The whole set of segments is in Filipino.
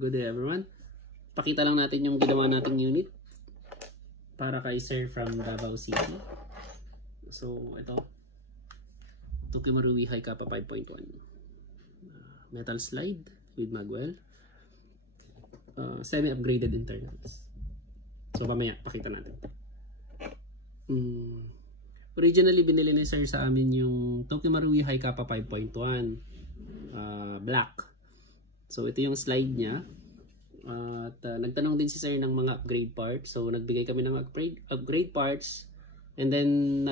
Good day everyone. Pakita lang natin yung ginawa nating unit para kay Sir from Davao City. So ito, Tokimaru High Kappa 5.1 metal slide with magwell, semi-upgraded internals. So mamaya pakita natin. Originally binili ni Sir sa amin yung Tokimaru High Kappa 5.1 black. So ito yung slide niya. At nagtanong din si Sir ng mga upgrade parts. So nagbigay kami ng upgrade parts. And then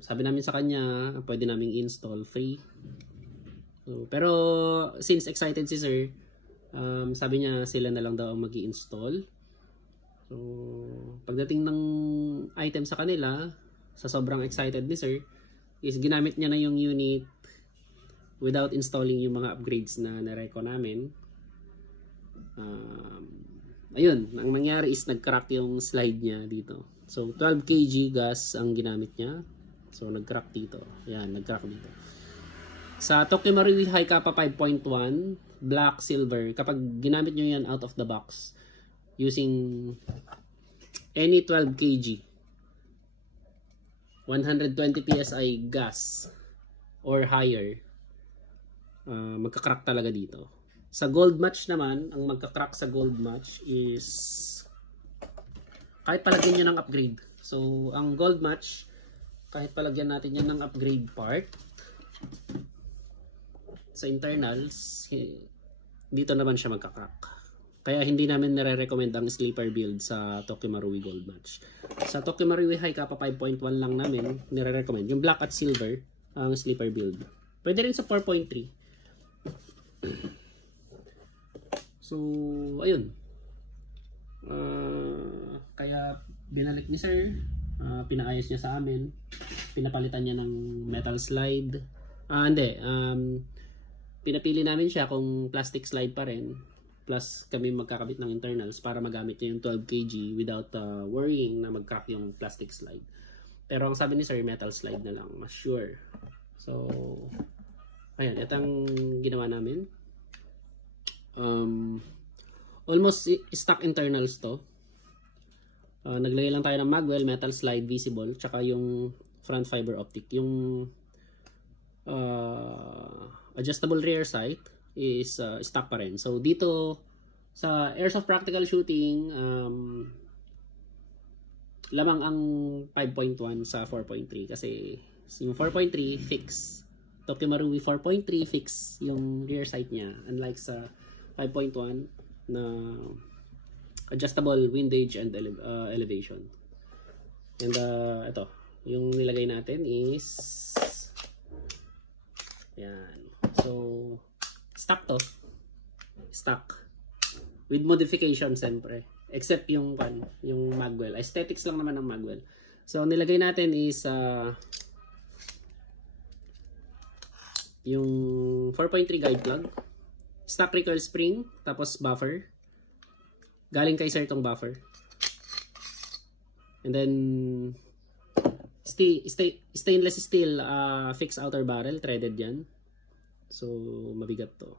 sabi namin sa kanya, pwede naming install free. So, pero since excited si Sir, sabi niya sila na lang daw ang mag-i-install. So pagdating ng item sa kanila, sa sobrang excited ni Sir, is ginamit niya na yung unit without installing yung mga upgrades na nareko namin. Ayun, ang nangyari is nag-crack yung slide niya dito. So 12 kg gas ang ginamit niya. So nag-crack dito. Ayan, nag-crack dito. Sa Tokimaru High Kappa 5.1 black silver, kapag ginamit nyo yan out of the box using any 12 kg 120 psi gas or higher, magka-crack talaga dito. Sa gold match naman, ang magka-crack sa gold match is kahit palagyan nyo ng upgrade. So ang gold match, kahit palagyan natin yan ng upgrade part sa internals, dito naman siya magka-crack. Kaya hindi namin nire-recommend ang sleeper build sa Tokimaru gold match. Sa Tokimaru High Kappa 5.1 lang namin nire-recommend yung black at silver ang sleeper build. Pwede rin sa 4.3. So ayun, kaya binalik ni Sir, pinaayos niya sa amin, pinapalitan niya ng metal slide. Pinapili namin siya kung plastic slide pa rin, plus kami magkakabit ng internals para magamit niya yung 12 kg without worrying na mag-crack yung plastic slide. Pero ang sabi ni Sir, metal slide na lang, mas sure. So ayan, ito ang ginawa namin. Almost stock internals to. Naglagay lang tayo ng magwell, metal slide, visible, tsaka yung front fiber optic. Yung adjustable rear sight is stock pa rin. So dito sa Airsoft Practical Shooting, lamang ang 5.1 sa 4.3 kasi yung 4.3 fix. Tokimaru 4.3 fix yung rear sight niya, unlike sa 5.1 na adjustable windage and elevation. And ito, yung nilagay natin is yan. So stock to. Stock with modification siyempre. Except yung magwell. Aesthetics lang naman ng magwell. So nilagay natin is yung 4.3 guide plug, stock recoil spring, tapos buffer. Galing kay Sir tong buffer. And then stainless steel fixed outer barrel, threaded yan. So mabigat to.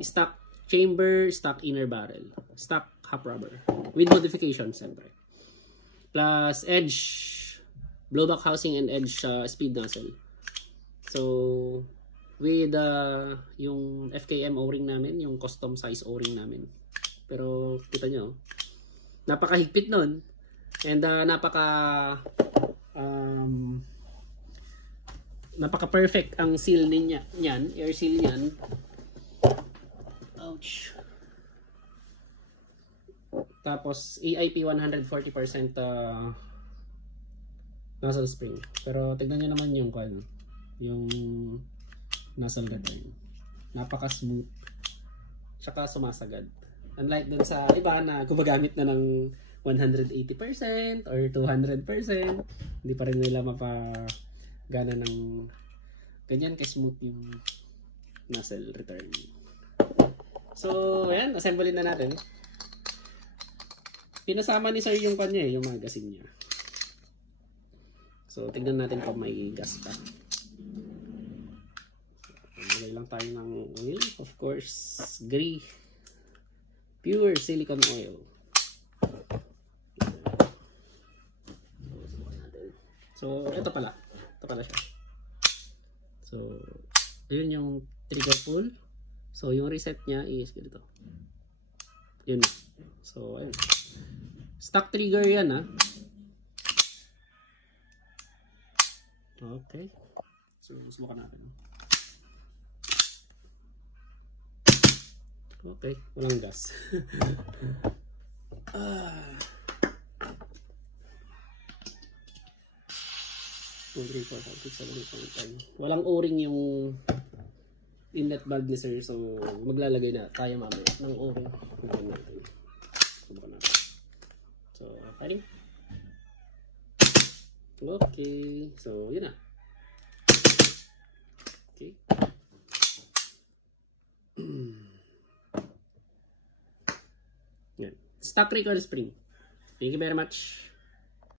Stock chamber, stock inner barrel, stock half rubber with modification siyempre. Plus edge blowback housing and edge speed nozzle. So with yung FKM O-ring namin, yung custom size O-ring namin. Pero kita nyo, napakahigpit nun. And napaka perfect ang seal niyan, air seal niyan. Ouch. Tapos EIP 140% nozzle spring. Pero tignan nyo naman yung nozzle return. Napaka smooth. Tsaka sumasagad. Unlike dun sa iba na gumagamit na ng 180% or 200%, hindi pa rin nila mapagana ng ganyan ka-smooth yung nozzle return. So, ayan, assemblein na natin. Pinasama ni Sir yung kanya, yung magazine niya. So, tignan natin kung may gas pa. Lagay lang tayo ng oil. Of course, pure silicone oil. So, ito pala. Ito pala siya. So, yun yung trigger pull. So, yung reset niya is ganito. Yun. So, ayun. Stock trigger yan, ha. Okay. So, subukan natin. Okay. Walang gas. 2, 3, 4, 5, 6, 7, 8, 9, 10. Walang o-ring yung inlet valve ni sir. So, maglalagay na tayo mamaya ng o-ring. Subukan natin. So, firing. Okay. So, yun na. Okay. Yan. Stock recoil spring. Thank you very much.